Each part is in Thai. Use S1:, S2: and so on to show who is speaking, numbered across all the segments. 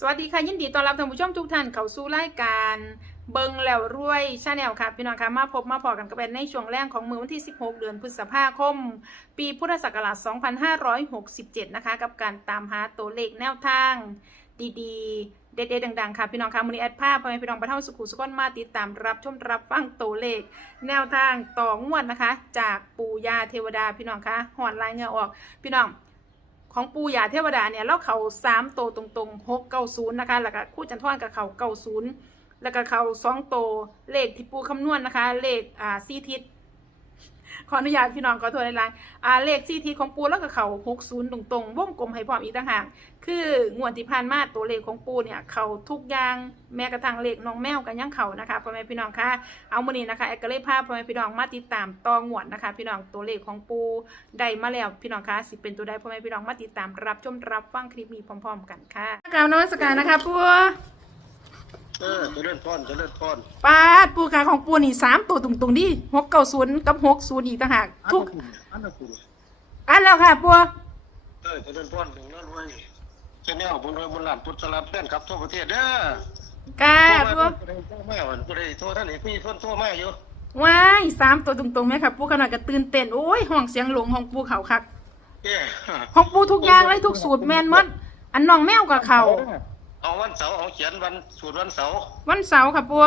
S1: สวัสดีค่ะ ยินดีต้อนรับท่านผู้ชมทุกท่านเข้าสู่รายการเบิงแล้วรวยชาแนลค่ะ พี่น้องค่ะมาพบมาพอกันกับแอนในช่วงแรกของมือวันที่ 16 เดือนพฤษภาคม ปีพุทธศักราช 2567 นะคะ กับการตามหาตัวเลขแนวทาง ดีๆ เด็ดๆดังๆ ค่ะ พี่น้องค่ะมือนี้แอดภาพพ่อแม่พี่น้องประเท่าสุขุสุขนมาติดตามรับชมรับฟังตัวเลข แนวทางต่องวดนะคะ จากปู่ย่าเทวดาพี่น้องค่ะหอนลายเงือออกพี่น้อง ของปูยาเทวดาเนี่ยเราเขาสามโตตรงๆหกเก้าศูนย์นะคะแล้วก็คู่จันทร์กับเขาเก้าศูนย์แล้วก็เขาสองโตเลขที่ปูคำนวณนะคะ เลขอ่าซีทิศ ขออนุญาตพี่น้องขอโทษในไลน์อ่าเลขสี่ทิศของปูแล้วก็เขาหกศูนย์ตรงๆวงกลมให้พร้อมอีกต่างหากคืองวดที่ผ่านมาตัวเลขของปูเนี่ยเขาทุกอย่างแม้กระทั่งเลขน้องแมวกันยังเขานะคะพ่อแม่พี่น้องคะเอามือนี้นะคะแอกเลยพาพพ่อแม่พี่น้องมาติดตามตองวดนะคะ พี่น้องตัวเลขของปูได้มาแล้วพี่น้องคะสิเป็นตัวใดพ่อแม่พี่น้องมาติดตามรับชมรับฟังคลิปนี้พร้อม ๆ กันค่ะกล่าวนวัสการนะคะปู
S2: เออเจะเล่นพรเจะเล่นพร
S1: ปาดปูขาของปูนี่สามตัวตรงๆดิหกเก้าศูนย์กับหกศูนย์อีกต่างหากทุก
S2: อันนั้นคุณ
S1: อันแล้วค่ะปู
S2: เออเจะเล่นพรถึงนั้นรวยเจ้าแนวบุญรวยบุญหลานพุทธสลับเพื่อนครับทั่วประเทศเด้อกาโท
S1: ปู
S2: รมาโทรมาวันผู้ใดโทรท่านนี่พี่คนโทรมาอยู่
S1: ว้ายสามตัวตรงๆไหมค่ะปูขนาดก็ตื่นเต้นโอ้ยห้องเสียงหลงของปูเขาคัก
S2: เอ้
S1: ของปูทุกอย่างเลยทุกสูตรแมนหมดอันน้องแมวกับเขา
S2: เอาวันเสาร์เอาเขียนวันสูตรวันเสาร์
S1: วันเสาร์ค่ะปู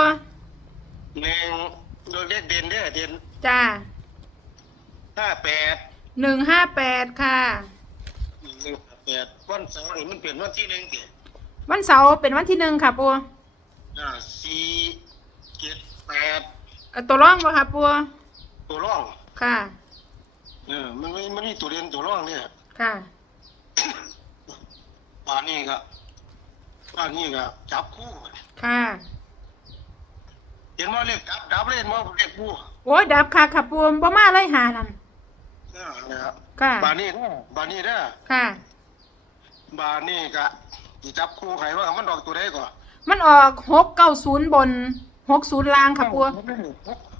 S2: หนึ่งโดยเลขเด่นเด้อเด่น
S1: จ้า
S2: ห้าแปด
S1: หนึ่งห้าแปดค่ะ
S2: หนึ่งแปดวันเสาร์นี่มันเปลี่ยนวันที่หนึ่งสิ
S1: วันเสาร์เป็นวันที่หนึ่งค่ะปู
S2: อ่าสี่เจ็ดแปด
S1: เอ่อตัวร่องปะค่ะปู
S2: ตัวร่อง
S1: ค่ะ
S2: เออมันไม่มันมีตัวเด่นตัวร่องเนี่ย
S1: ค่ะ
S2: ป่านนี้ก็ ป่านนี้ก็จับคู่
S1: ค่ะ
S2: เห็นว่าเลขจับดับเล่นว่าเลขคู่
S1: โอ้ยดับค่ะค่ะปูบ่มาเลยหานั่น
S2: เออนะครับ
S1: ค่ะ
S2: ป่านนี้นะป่านนี้นะ
S1: ค่ะ
S2: ป่านนี้ก็สิจับคู่ให้ว่ามันดอกตัวใดก่อน
S1: มันออกหกเก้าศูนย์บนหกศูนย์ล่างค่ะปู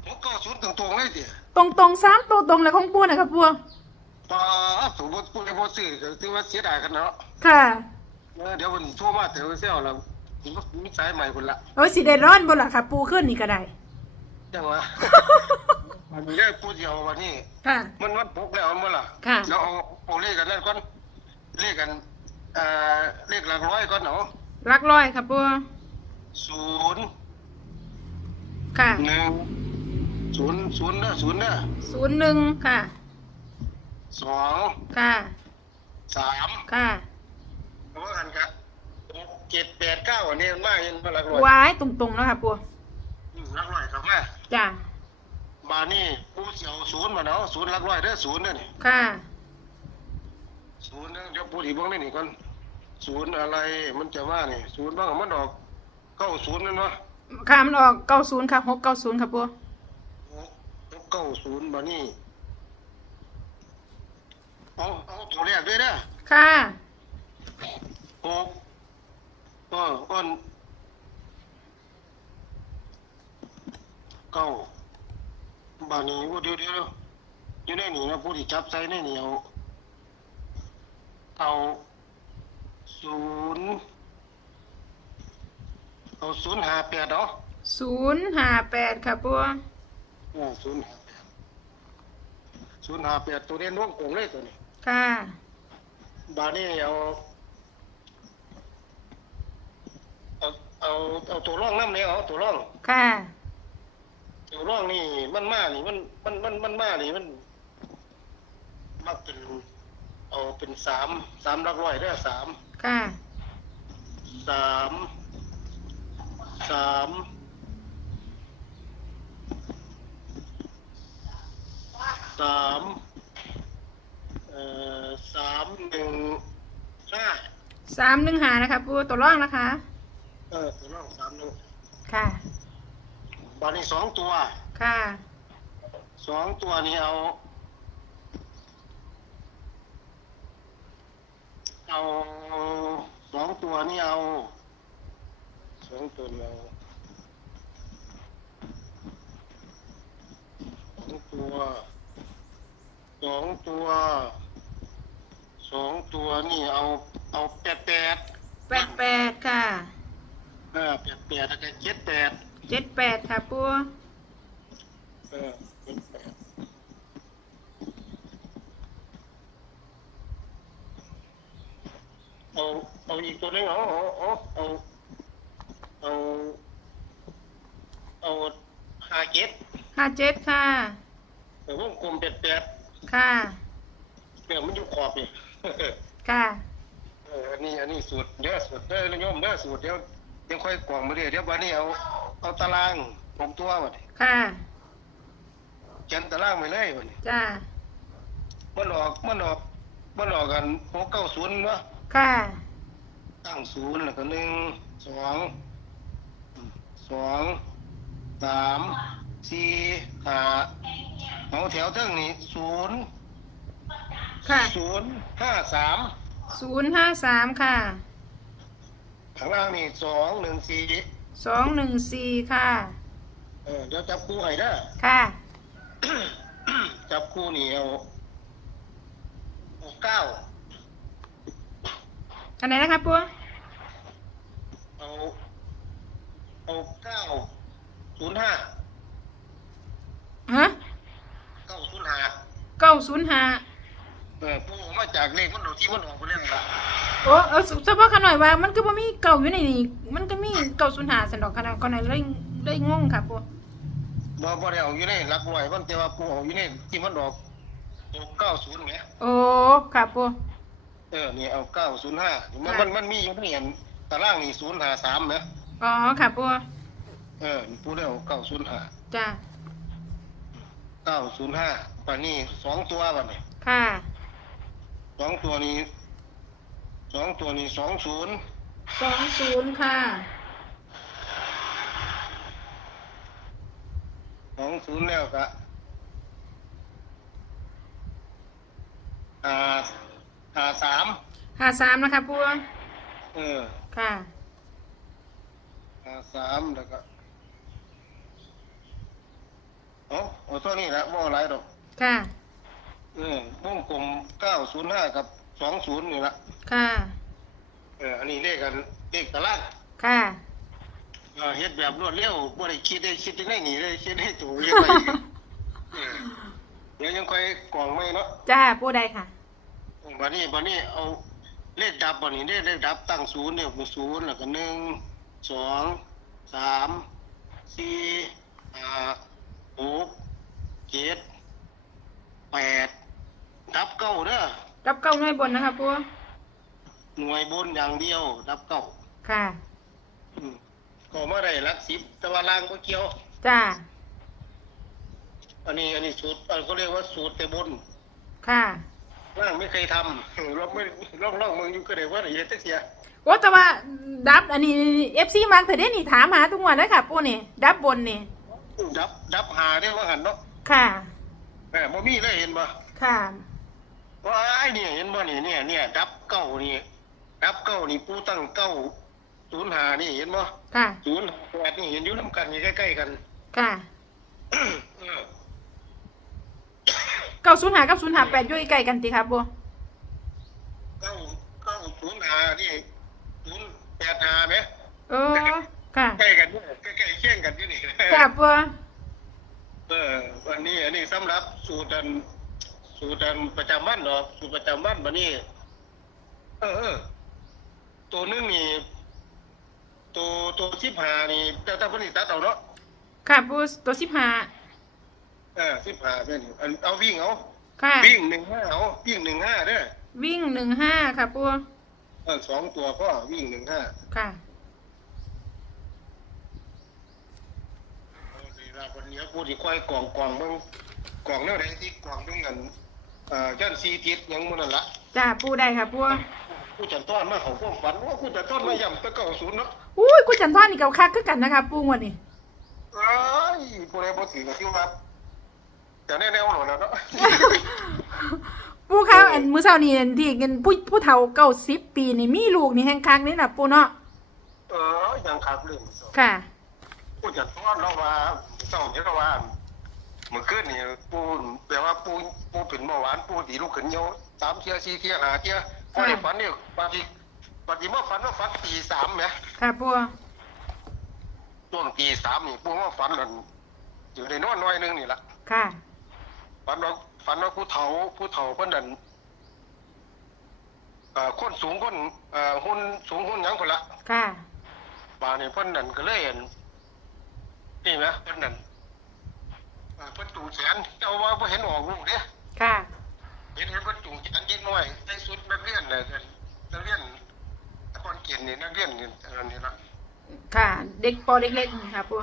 S2: หกเก้าศูนย์ตรงๆเลยติ
S1: ตรงตรงๆสามตัวตรงเลยของปูนะคะปู
S2: ป่าสมมติพูดในโพสต์สื่อก็ถือว่าเสียดายกันเนาะ
S1: ค่ะ
S2: เออเดี๋ยววันนี้โทรมาเถอะเซี่ยวเรามีสายใหม่คนละ
S1: โอ้ยสิได้ร้อนบนล่ะค่ะ ปูขึ้นนี่ก็ได้
S2: จังหวะมันมีเลขพูดเดียววันนี้
S1: ค่ะ
S2: มันวันปกแล้วมันบ่ล่ะ
S1: ค่ะ
S2: เราเอาเอาเลขกันนั่นก่อนเลขกันเอ่อเลขหลักร้อยก่อนเนาะ
S1: รักร้อยค่ะปู
S2: ศูนย์
S1: ค่ะ
S2: หนึ่งศูนย์ศูนย์เด้อศูนย์เด้อ
S1: ศูนย์หนึ่งค่ะ
S2: สอง
S1: ค่ะ
S2: สาม
S1: ค่ะ
S2: เพราะว่ากันครับหกเจ็ดแปดเก้าอันนี้มันมากเห็นมาหลักร้อยวา
S1: ยตรงตรงๆแล้วค่ะปู
S2: อืมหลักร้อยครับมา
S1: จ้า
S2: มานี่กูเสียวศูนย์มาเนาะศูนย์หลักร้อยเด้อศูนย์เด้อนี่
S1: ค่ะ
S2: ศูนย์เด้อเดี๋ยวพูดอีกเบ้างได้นี่ก่อนศูนย์อะไรมันจะว่านี่ศูนย์บ้างมันออกเก้าศูนย์นั่นวะ
S1: ค่ะมันออกเก้าศูนย์ค่ะหกเก้าศูนย์ค่ะปู
S2: หกเก้าศูนย์มานี่เอาเอาตัวแรกด้วยนะ
S1: ค่ะ
S2: หกเอออ้นเก้าบานี้ว่าเดี๋ยวเดี๋ยวอยู่ในนี่นะผู้ที่จับใจในนี่เอาเอาศูนย์เอาศูนย์ห้าแปดเนาะ
S1: ศูนย์ห้าแปดค่ะปู
S2: อ่าศูนย์ห้าแปดศูนย์ห้าแปดตัวเรียนร่วงโกงเลยตัวนี้
S1: ค่ะ
S2: บานี้เอา เอาเอาเอาตัวร่องน้ำเนี่ยเอาตัวร่อง
S1: ค่ะ
S2: ตัวร่องนี่มันมานี่มันมันมันมันมานี่มันมักเป็นเอาเป็นสามสามหลักร้อยได้อสาม
S1: ค่ะ
S2: สามสามสามเอ่อสามหนึ่งห้า
S1: สามหนึ่งหานะคะปูตัวร่องนะคะ
S2: เออตัวร่องสามหนึ่ง
S1: ค่ะ
S2: บานี้สองตัว
S1: ค่ะ
S2: สองตัวนี้เอา เอาสองตัวนี้เอาสองตัวนี้เอาสองตัวสองตัวสองตัวนี่เอาเอาแปดแปด
S1: แแปดแปดค่ะ
S2: เออแปดแปดแล้วก็เจ็ดแปด
S1: เจ็ดแปดค่ะปู
S2: เออเจ็ดแปดเอาเอาอีกตัวหนึงเอาเอาเอาเอาเอาเอาห้าเจ็ด
S1: ห้าเจ็ดค่ะ
S2: เออวงกลมแปดแปด
S1: ค่ะ
S2: เนี่ยมันอยู่ขอบนี่
S1: ค่ะ
S2: เอออันนี้อันนี้สูตรเดี๋ยวสูตรเด้อนิยมเด้อสูตรเดี๋ยวเดี๋ ยวค่อยกล่องมาเรื่อยเดี๋ยววันนี้เอาเอาตารางผมตัวมาดิ
S1: ค่ะ
S2: เขียนตารางไปเลยวันนี้
S1: จ้า
S2: มันออกมันออกมันออกกันหกเก้าศูนย์วะ
S1: ค่ะ
S2: ตั้งศูนย์แล้วก็หนึ่งสองสองสามสี่ห้าเอาแถวเท่งนี้ศูนย์
S1: ค่ะ
S2: ศูนย์ห้าสาม
S1: ศูนย์ห้าสามค่ะ
S2: ข้างล่างนี่สองหนึ่งสี่
S1: สองหนึ่งสี่ค่ะ
S2: เออเดี๋ยวจับคู่ให้เด้อ
S1: ค่ะ
S2: จับคู่นี่เอาเอาเก้า
S1: อันไหนนะคะปู
S2: เอาเอาเก้าศูนย์ห้า
S1: ฮะ
S2: เก้าศูนย์ห้า
S1: เก้าศูนย์ห้า
S2: เออผู้มาจากเลขมันเอาที่มันออกไปเรื่องละ
S1: โอ้เออเฉพาะขน่อยว่ามันก็บ่มีเก่าอยู่ในนี้มันก็มีเก่าศูนย์ห้าสันดอกขนาดขนาดเลยเลยงงค่ะปู
S2: บ่บ่ได้เอาอยู่ในหลักร้อยมันแต่ว่าผู้เอาอยู่ในที่มันออกเก้าศูนย์ไหม
S1: โอ้ค่ะปู
S2: เออนี่เอาเก้าศูนย์ห้ามัน
S1: ค่ะ
S2: มันมันมีอยู่ในอันตารางนี่ศูนย์ห้าสามนะ
S1: อ๋อค่ะปู
S2: เออผู้ได้เอาเก้าศูนย์ห้า
S1: จ้า
S2: เก้าศูนย์ห้าป่านนี้สองตัวบัดนี้
S1: ค่ะ
S2: สองตัวนี้สองตัวนี้สองศูนย์
S1: สองศูนย์ค่ะ
S2: สองศูนย์แล้วก็อ่าอ่าสาม
S1: ห้าสามนะคะปู
S2: เออ
S1: ค่ะ
S2: อ่าสามแล้วก็เอาเอาตัวนี้แหละว่าอะไรดอก
S1: ค่ะ
S2: เออวงกลมเก้าศูนย์ห้ากับสองศูนย์นี่ละ
S1: ค่ะ
S2: เอออันนี้เลขกันเลขตาราง
S1: ค่ะ
S2: เออเฮ็ดแบบรวดเร็วบ่ได้คิดได้คิดได้หนีได้คิดได้ตัวเฮ็ดไปเออเดี๋ยวยังค่อยกล่องไม่เนาะ
S1: จ้าปูได้ค่ะ
S2: บัดนี้บัดนี้เอาเลขดับบัดนี้เลขเลขดับตั้งศูนย์เนี่ยเป็นศูนย์แล้วก็หนึ่งสองสามสี่ห้าหกเจ็ดแปด ดับเก้าเด้อ
S1: รับเก้าหน่วยบนนะคะปู
S2: หน่วยบนอย่างเดียว ดับเก้า
S1: ค่ะ
S2: อืมก็มาได้หลักสิบแต่ว่าล่างก็เกี่ยว
S1: จ้า
S2: อันนี้อันนี้สูตรอันเขาเรียกว่าสูตรแต่บน
S1: ค่ะ
S2: ล่างไม่เคยทำลองไม่ลองลองมึงอยู่ก็ได้ว่าอะไรเฮ็ดจักเสีย
S1: โอ้แต่ว่าดับอันนี้เอฟซีมาร์กแต่เด้นี่ถามหาทุกวันเลยค่ะปูนี่ดับบนนี่
S2: ดับดับหาได้ว่าหันเนาะ
S1: ค่ะ
S2: แหมบ่มีเลยเห็นบ่
S1: ค่ะ
S2: ว่าไอ้เนี่ยเห็นบ่นี่เนี่ยเนี่ยดับเก้านี่ดับเก้านี่ปูตั้งเก้าศูนย์หานี่เห็นบ่
S1: ค่ะ
S2: ศูนย์แปดนี่เห็นอยู่นํกันอยู่ใกล้ๆกัน
S1: ค่ะ
S2: เออ
S1: เก้าศูนย์หากับศูนย์หาแปดอยู่ใกล้กันติครับปู
S2: เก้าเก้าศูนย์หานี่ศูนย์แปดหาไหม
S1: เออค่ะ
S2: ใกล้กันอยู่ใกล้ๆเคียงกันอยู่นี่
S1: ค่ะปู
S2: เออวันนี้อันนี้สำหรับสูตรอัน สูตรอันประจำวันดอกสูตรประจำวันบันนี้เออเออตัวหนึงนี่ตัวตัวสิบหานี่แต่ถ้าเพนนิตัดเอาเนาะ
S1: ค่ะปูตัวสิบห้า
S2: เออสิบหาเป็นอันเอาวิ่งเอา
S1: ค่ะ
S2: วิ่งหนึ่งห้าเอาวิ่งหนึ่งห้าเด้อ
S1: วิ่งหนึ่งห้าค่ะปู
S2: เออสองตัวก็วิ่งหนึ่งห้า
S1: ค่ะ
S2: เออเวลาวันนี้พูดที่ค่อยกล่องกล่องเบิ่งกล่องแนวไหนที่กล่องเบิ่งกัน เอ่อย่านซีทิศหยังมันนั่นละ
S1: จ้าปูได้ค่ะปู
S2: ผู้จัดต้อนมาเขาความฝันว่าผู้จัดต้อนมาย่ำตะเก่าศูนย์เนาะ
S1: อุ้ยกูจันทร์นี่กับคักคือกันนะคะปูงวันนี้
S2: เอ้ยผู้ใดบ่ถือก็ที่ว่าจะแน่ๆหรอแล้วเนาะ
S1: ปูข้าวอันมื้อเช้านี่ที่เงินผู้ผู้เฒ่าเก้าสิบปีนี่มีลูกนี่แห่งคักนี่ล่ะปูเนาะ
S2: เออยังขาดเรื่อง
S1: ค่ะ
S2: ผู้จัดต้อนเราว่าเจ้าเนี่ยก็ว่าเมื่อคืนนี่ปูแปลว่าปูปูเป็นเบาหวานปูตีลูกขึ้นเหี่ยวสามเที่ยสี่เที่ยห้าเที่ยพอได้ฝันเนี่ยบางทีบปฏิมาฝันว่าฝันตีสามไหม
S1: ค่ะปู
S2: ช่วงตีสามนี่ปูว่าฝันนั่นอยู่ในนอนน้อยหนึงนี่ละ
S1: ค่ะ
S2: ฝันว่าฝันว่าผู้เฒ่าผู้เฒ่าเพิ่นนั่นเอ่อคนสูงคนเอ่อหุ่นสูงหุ่นหยังคนละ
S1: ค่ะ
S2: บาดนี่เพิ่นนั่นก็เลยเห็นนี่ไหมเพิ่นนั่นเอ่อเพิ่นจูงแขนเจ้าว่าบ่เห็นออกลูกเด้
S1: ค่ะ
S2: เห็นเห็นเพิ่นจูงแขนเด็กน้อยใส่ชุดนักเรียนน่ะนักเรียนตอนเกียนนี่นักเรียนนี่อันนี้ละ
S1: ค่ะ เด็กปอเล็กๆนี่ค่ะปู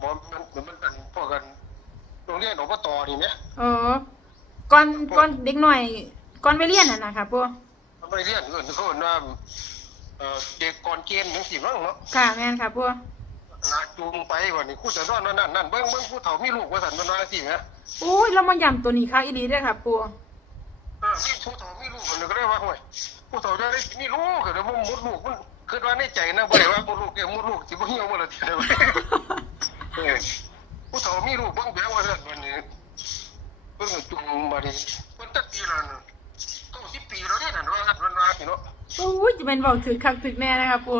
S2: บ่มันมันมันเป็นพวกกันโรงเรียนอบตนี่แหม
S1: เออก่อนก่อนเด็กหน่อยก่อนไปเรียนน่ะนะคะปู
S2: มันไปเรียนเอิ้นเขาเอิ้นว่าเอ่อเด็กก่อนเกณฑ์จังซี่มั้งเนาะ
S1: ค่ะแม่นค่ะปู
S2: ลากจูงไปว่านี่กูจะนอนนั่นนั่นนั่นเบิ่งเบิ่งผู้เฒ่ามีลูกว่าซั่นมันว่าจังซี่แหม
S1: อุ้ยเรามาย้ำตัวนี้ค่ะอีหลีเด้อค่ะปู
S2: เออมีผู้เฒ่ามีลูกมันก็เลยว่าโอ้ยผู้เฒ่าจะได้มีลูกก็เดี๋ยวมันมุดลูกมันคิดว่าในใจนะบ่ได้ว่ามุดลูกเกี่ยวมุดลูกสิบ่เหี่ยวบ่ล่ะเดี๋ยวเออผู้เฒ่ามีลูกเบิ่งแบงว่าซั่นวันนี้เพิ่นก็จูงมาดิเพิ่นตักปีแล้วนะ90ปีแล้วเนี่ยนั่นว่าซั่นมันว่าสิเนาะ
S1: อุ้ยจะเป็นบอกถึกคักถึกแน่นะคะปู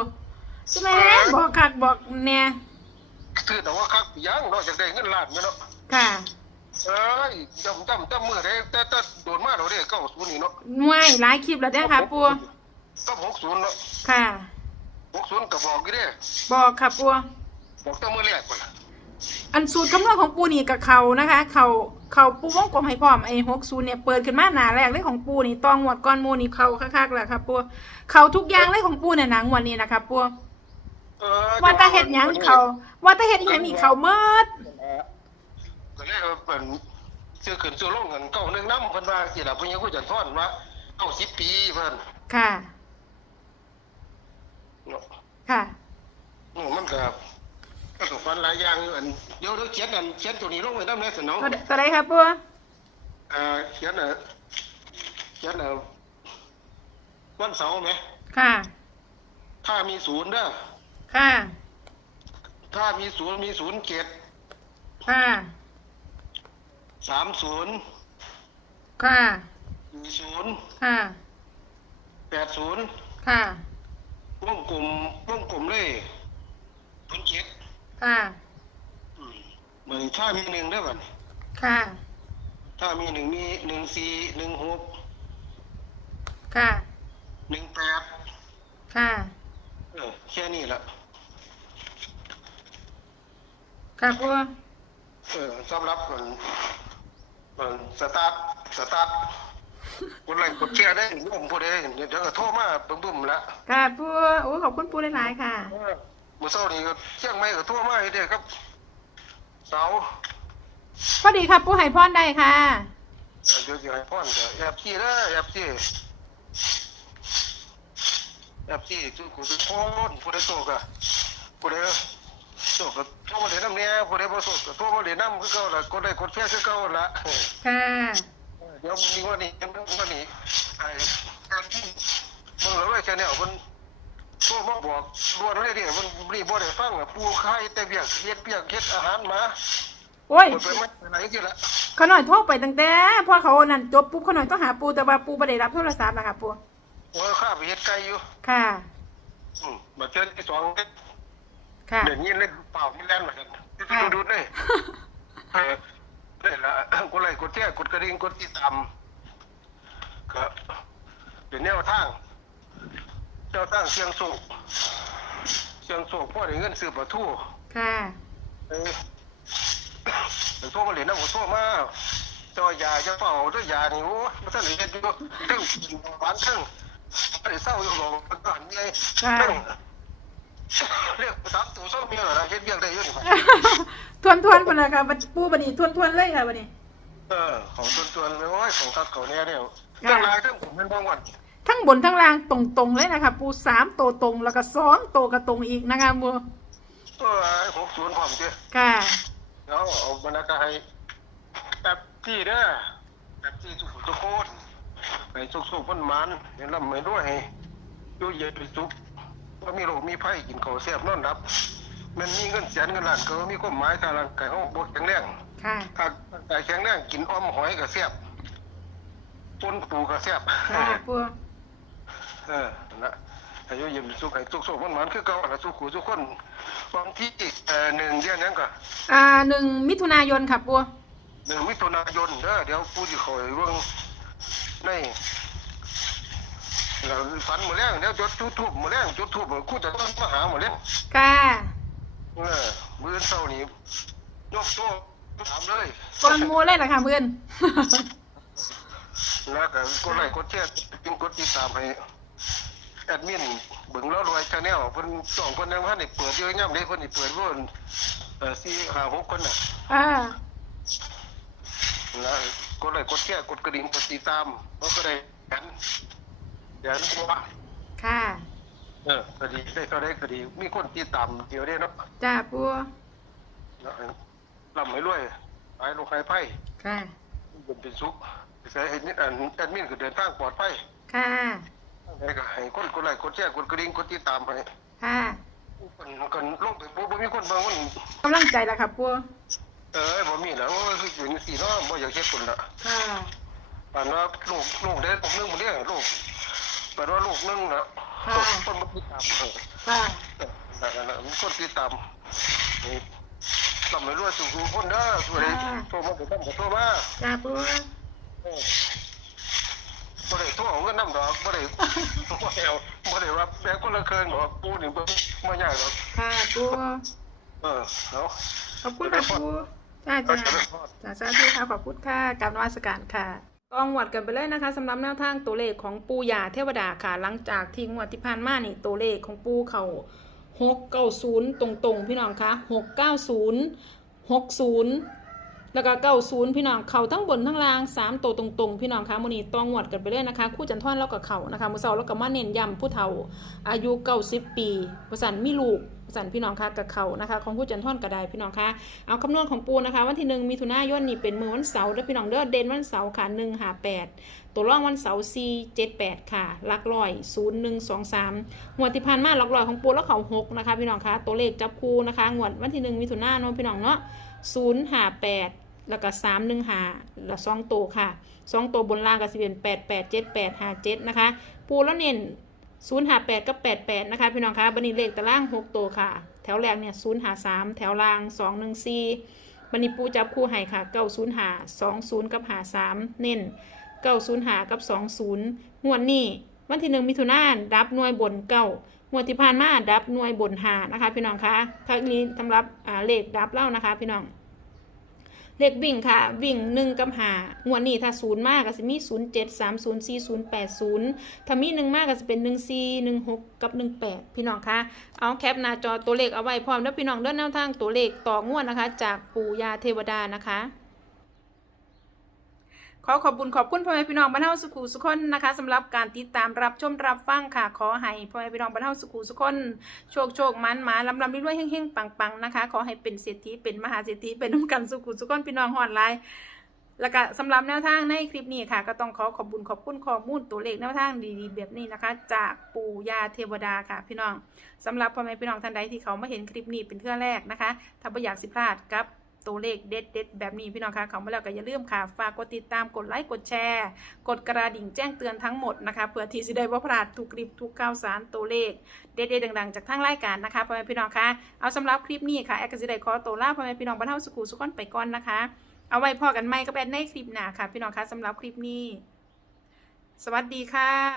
S1: จะแม่นบอกคักบอกแน่
S2: คือแต่ว่าคักยังเนาะจากได้เงินล้านแม่เนาะ
S1: ค่ะ
S2: เอ้ยจำจำจำมื้อใดแต่แต่โดนมาแล้วเด้90นี่เนาะ
S1: หน่วยหลายคลิปแล้วเด้อค่ะปู
S2: ก็60เนาะ
S1: ค่ะ
S2: 60ก็บอกอยู่เด้
S1: บอกค่ะปู
S2: บอกแต่มื้อแรกพุ่นล่ะ
S1: อันสูตรคำนวณของปูนี่กับเขานะคะ เขาเขาปูวงกลมให้พร้อมไอ้หกศูนย์เนี่ยเปิดขึ้นมาหนาแรกเลยของปูนี่ตองหวดก้อนหมูนี่เขาคักๆแหละค่ะปูเขาทุกอย่างเลยของปูเนี่ยหนังวันนี้นะคะปู
S2: เออ
S1: ว่าแตาเห็ดหยังเขา ว่าแตาเห็ดหยังนี่เขาเมิด
S2: ก็เลยเอาเป็นซื้อขึ้นซื้อลงกันเก้าหนึ่งน้ำเพิ่นว่าสิล่ะเพิ่นยังกูจะทอนว่าเก้าสิบปีเพิ่น
S1: ค่ะ
S2: เนาะ
S1: ค่ะ
S2: อืมมันก็ก็ต้องฟันหลายอย่างอยู่อันเดี๋ยวเดี๋ยวเขียนอันเขียนตัวนี้ลงไว้นำแน่สิน้อง
S1: ตัวตัวใดครับปู
S2: เอ่อเขียนเอ่อเขียนเอ่อวันเสาร์ไหม
S1: ค่ะ
S2: ถ้ามีศูนย์เด้อ
S1: ค่ะ
S2: ถ้ามีศูนย์มีศูนย์เจ็ด
S1: ค่ะ
S2: สามศูนย์
S1: ค่ะ
S2: มีศูนย์
S1: ค่ะ
S2: แปดศูนย์
S1: ค่ะ
S2: วงกลมวงกลมเลยศูนย์เจ็ด
S1: ค่ะ
S2: อืมเหมือนถ้ามีหนึ่งได้ป่ะ
S1: ค่ะ
S2: ถ้ามีหนึ่งมีหนึ่งสี่หนึ่งหก
S1: ค่ะ
S2: หนึ่งแปด
S1: ค่ะ
S2: เออแค่นี้แหละ
S1: ค่ะปู
S2: เออสำหรับมันมันสตาร์ทสตาร์ทกดไลค์กดแชร์ได้ร่วมผู้ใดเดี๋ยวก็โทรมาบึ้มบึ้มๆละ
S1: ค่ะปูโอ้ขอบคุณปูหลายๆค่ะ
S2: เออมื่อเช้านี้ก็เชียงใหม่ก็โทรมาให้เด้อครับ เสา
S1: พอดีครับปูให้พรได้ค่ะ
S2: เออเดี๋ยวจะให้พ่อนก็แอบซี่เด้อแอบซี่แอบซี่ทุกคนทุกคนผู้ใดโตก็ผู้ใด โตก็โทรมาเรียนน้ำเนี่ยผู้ใดบ่โตก็โทรมาเรียนน้ำคือเก่าละกดได้กดแชร์คือเก่าละเออ
S1: ค่ะ
S2: เดี๋ยวมีวันนี้ยังวันนี้ไอ้การที่เมื่อไรแค่เนี่ยมันโทรมาบอกรวนเลยเดิมันรีบบ่ได้ฟังอะปูไข่แต่เบียกเฮ็ดเบียกเฮ็ดอาหารมา
S1: โอ้ย
S2: หมดไปไม่ไหนกี่ละ
S1: เขาหน่อยโทรไปตั้งแต่พอเขานั่นจบปุ๊บเขาหน่อยต้องหาปูแต่ว่าปูไม่ได้รับโทรศัพท์นะคะปู
S2: โอ้ยข้าไปเฮ็ดไก่อยู่
S1: ค่ะ
S2: อืมมาเจอที่สองเนี่ย
S1: ค่ะ
S2: เดี๋ยวนี้เล่นเปล่าไม่แล่นมากันดูดูเลยเออนี่ละกดไลค์กดแชร์กดกระดิ่งกดติดตามก็เป็นแนวทางแนวทางเสียงสูงเสียงสูงพ่อได้เงินซื้อปลาทู
S1: ค่ะ
S2: เออเดี๋ยวโทรมาเหรียญนะผมโทรมาเจ้ายาเจ้าเป่าเจ้ายานี่โอ้มันท่านเหรียญอยู่ทั้งกินหวานทั้งไม่ได้เศร้าอยู่หรอกมันก็หันไงทั้ง เรียกสามตัวสองเมียเหรอนะเฮ็ดเบี้ยงได้เยอะนี่
S1: ทวนทวนคนละค่ะปูบันนี้ทวนทวนเลยค่ะบันนี้
S2: เออของส่วนๆเลยโอ้ยของคักเขาเนี่ยเนี่ยทั้งลายทั้งผมเป็นบางวัน
S1: ทั้งบนทั้งล่างตรงๆเลยนะคะปูสามตัวตรงแล้วก็สองตัวกระตรงอีกนะคะปู
S2: เออหกศูนย์ความเจ้
S1: ค่ะ
S2: แล้วเอาบรรณาการให้แบบที่เด้อแบบที่ทุกทุกคนไปสุกๆพ้นมันเห็นลำไม่ด้วยอยู่เย็นไปสุก ว่ามีโรคมีไผ่กินข้าวแซ่บนอนรับ มันมีเงินแสนเงินล้านก็มีความหมายทางร่างกายเขาบดแข็งแรง
S1: ค่ะ
S2: ถ้าร่างกายแข็งแรงกินอ้อมหอยก็แซ่บปนปูก็แซ่บ
S1: ค่ะปู
S2: เออนั่นละอายุยืนสุขให้สุขสุขมันมันคือเก่าละสุขหูสุขคนวันที่เอ่อหนึ่งเดือนหยังก็
S1: อ่าหนึ่งมิถุนายนค่ะปู
S2: หนึ่งมิถุนายนเด้อเดี๋ยวผู้ที่คอยเบิ่งใน แล้วฝันหมดแล้วเดี๋ยวจุดจุดทูบหมดแล้วจุดทูบคู่จะต้องมาหาหมดแล้ว
S1: ค่ะ
S2: เออมื้อเช้านี้ยกโต๊ะถามเลย
S1: ก่อนหมูเลยล่ะค่ะเพื่อน
S2: แล้วก็กดไลค์กดแชร์จึงกดติดตามให้แอดมินเบิ่งแล้วรวยชาแนลเพิ่นสองคนยังบ่ทันได้เปิดอยู่ย่ำมใดเพิ่นสิเปิดเพิ่นเอ่อ4 5 6คนน่ะ
S1: อ่า
S2: แล้วกดไลค์กดแชร์กดกระดิ่งกดติดตามแล้วก็ได้กัน เดี๋ยวนี้ว่า
S1: ค่ะ
S2: เออก็ดีได้ก็ได้ก็ดี มีคนติดตามเดียวได้เนาะ
S1: จ้าปู
S2: แล้วลำให้รวยหายลูกหายไพ่
S1: ค่ะ
S2: เป็นเป็นสุขใส่ให้นิดอันแอดมินก็เดินทางปลอดภัย
S1: ค่ะ
S2: แล้วก็ให้คนกดไลค์กดแชร์กดกระดิ่งกดติดตามให้
S1: ค่ะ
S2: คนคนลงไปบ่บ่มีคนเบิ่งมัน
S1: กำลังใจละค่ะปู
S2: เออบ่มีแล้วโอ้ยคืออยู่นี่สิเนาะบ่อยากเฮ็ดคนละ
S1: ค่ะ
S2: ปานว่าลูกลูกได้ผมนึงบ่เด้ลูก ปานว่าลูกนึงนะคนบ่ติดตามเออ
S1: ค่ะ
S2: นั่นน่ะมีคนติดตามนี่ลำให้รวยสู่ๆคนเด้อสวยโทรมาบ่ต้องบ่โทรมา
S1: จ้าปู
S2: เออบ่ได้โทรเอาเงินนำดอกบ่ได้บ่ได้เอาบ่ได้ว่าแบงคนละเครื่องดอกปูนี่บ่บ่ยากดอก
S1: ค่ะปู
S2: เออเนาะ
S1: ขอบคุณค่ะปูจ้า
S2: ก็
S1: จ้า
S2: จะได้พอด
S1: จ้าสาธุค่ะขอบคุณค่ะกราบนมัสการค่ะ กองหวัดกันไปเลยนะคะสำหรับแนวทางตัวเลขของปูยาเทวดาค่ะ หลังจากที่งวดที่ผ่านมานี่ตัวเลขของปูเขาหกเก้าศูนย์ตรงๆ พี่น้องคะหกเก้าศูนย์หกศูนย์ แล้วก็เก้าศูนย์พี่น้องเข่าทั้งบนทั้งล่างสามตัวตรงๆ พี่น้องคะมือนี้ต้องหวดกันไปเลยนะคะ คู่จันทร์แล้วก็เขานะคะมือเสาร์แล้วก็มาเน้นย้ำผู้เฒ่า อายุเก้าสิบปีประสันมีลูกประสันพี่น้องคะกับเขานะคะ ของผู้จันทร์ก็ไดพี่น้องคะเอาคำนวณของปูนะคะ วันที่หนึ่งมิถุนายนนี่เป็นมือวันเสาร์เด้อพี่น้องเด้อเด่นวันเสาร์ค่ะหนึ่งหาแปดตัวร่องวันเสาร์สี่เจ็ดแปดค่ะลักร้อยศูนย์หนึ่งสองสามงวดที่ผ่านมาลักร้อยของปูแล้วเขาหกนะคะ พี่น้องคะตัวเลขจับคู่นะคะงวดวันที่หนึ่งมิถุนายนพี่น้องเนาะศูนย์หาแปด แล้วก็สามหนึ่งหาแล้วสองตัวค่ะสองตัวบนล่างก็สิเป็นแปดแปดเจ็ดแปดหาเจ็ดนะคะ ปูแล้วเน้นศูนย์หาแปดกับแปดแปดนะคะพี่น้องคะบันนี้เลขตารางหกตัวค่ะ แถวแรกเนี่ยศูนย์หาสามแถวล่างสองหนึ่งสี่บันนี้ปูจับคู่ให้ค่ะเก้าศูนย์หาสองศูนย์กับหาสามเน้นเก้าศูนย์หากับสองศูนย์งวดนี้วันที่หนึ่งมิถุนายนดับหน่วยบนเก้างวดที่ผ่านมาดับหน่วยบนหานะคะ พี่น้องคะครั้งนี้สำหรับเลขดับเล่านะคะ พี่น้อง เลขวิ่งค่ะ วิ่งหนึ่งกับหางวดนี้ถ้าศูนย์มากก็จะมีศูนย์เจ็ดสามศูนย์สี่ศูนย์แปดศูนย์ถ้ามีหนึ่งมากก็จะเป็นหนึ่งสี่หนึ่งหกกับหนึ่งแปดพี่น้องคะเอาแคปหน้าจอตัวเลขเอาไว้พร้อมแล้วพี่น้องเดินแนวทางตัวเลขต่องวดนะคะ จากปู่ยาเทวดานะคะ ขอขอบคุณขอบคุณพ่อแม่พี่น้องบรรเทาสุขุสุขคนนะคะสำหรับการติดตามรับชมรับฟังค่ะ ขอให้พ่อแม่พี่น้องบรรเทาสุขุสุขคนโชคโชคมันมาลำลำรวยๆเฮงๆปังๆนะคะ ขอให้เป็นเศรษฐีเป็นมหาเศรษฐีเป็นน้ำกันสุขุสุขคนพี่น้องหอดไลายแล้วก็สำหรับแนวทางในคลิปนี้ค่ะ ก็ต้องขอขอบคุณขอบคุณข้อมูลตัวเลขแนวทางดีๆ แบบนี้นะคะ จากปู่ย่าเทวดาค่ะ พี่น้องสำหรับพ่อแม่พี่น้องท่านใดที่เขามาเห็นคลิปนี้เป็นเทื่อแรกนะคะ ถ้าไม่อยากสิพลาดกับ ตัวเลขเด็ดเด็ดแบบนี้พี่น้องคะเขามาแล้วก็อย่าลืมค่ะฝากกดติดตามกดไลค์กดแชร์ กดกระดิ่งแจ้งเตือนทั้งหมดนะคะเพื่อที่จะได้ว่าพลาดทุกคลิปทุกข่าวสารตัวเลข เด็ดๆดังๆ จากทางรายการนะคะพ่อแม่พี่น้องคะเอาสำหรับคลิปนี้ค่ะแอคก็จะได้ขอตัวลาพ่อแม่พี่น้องบรรเทาสุขุสุขอนไปก่อนนะคะ เอาไว้พอกันไหมก็เป็นในคลิปหน้าค่ะ พี่น้องคะสำหรับคลิปนี้ สวัสดีค่ะ